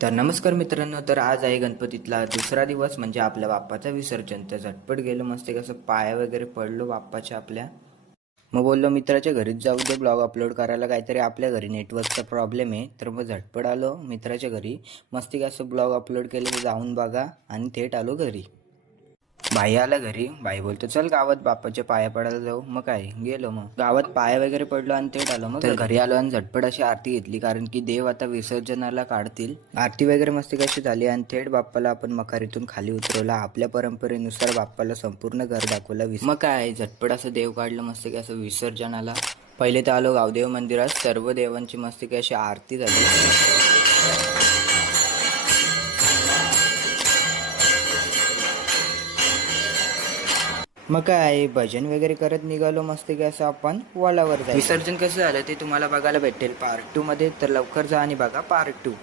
तर नमस्कार मित्रांनो, तर आज आहे गणपतीतला दुसरा दिवस म्हणजे आपल्या बाप्पाचं विसर्जन. तर झटपट गेलो मस्त कसं पाया वगैरे पडलो बाप्पाच्या आपल्या. मग बोललो मित्राच्या घरीच जाऊ दे ब्लॉग अपलोड करायला, काहीतरी आपल्या घरी नेटवर्कचा प्रॉब्लेम आहे. तर मग झटपट आलो मित्राच्या घरी, मस्ती कसं ब्लॉग अपलोड केलं तर जाऊन बघा आणि थेट आलो घरी. भाई आला घरी. भाई बोलतो चल गावात बाप्पाच्या पाया पडायला जाऊ. मग काय गेलो, मग गावात पाया वगैरे पडलो आणि थेट आलो. मग तर घरी आलो आणि झटपट अशी आरती घेतली, कारण की देव आता विसर्जनाला काढतील. आरती वगैरे मस्त कशी झाली आणि थेट बाप्पाला आपण मखारीतून खाली उतरवला. आपल्या परंपरेनुसार बाप्पाला संपूर्ण घर दाखवलं. मग काय झटपट असं देव काढलं मस्त की असं विसर्जनाला. पहिले तर आलो गावदेव मंदिरात. सर्व देवांची मस्त की अशी आरती झाली. मग काय भजन वगैरे करत निघालो मस्त की असं आपण वॉलावर जायचं. विसर्जन कसं झालं ते तुम्हाला बघायला भेटेल पार्ट 2 मध्ये. तर लवकर जा आणि बघा पार्ट 2.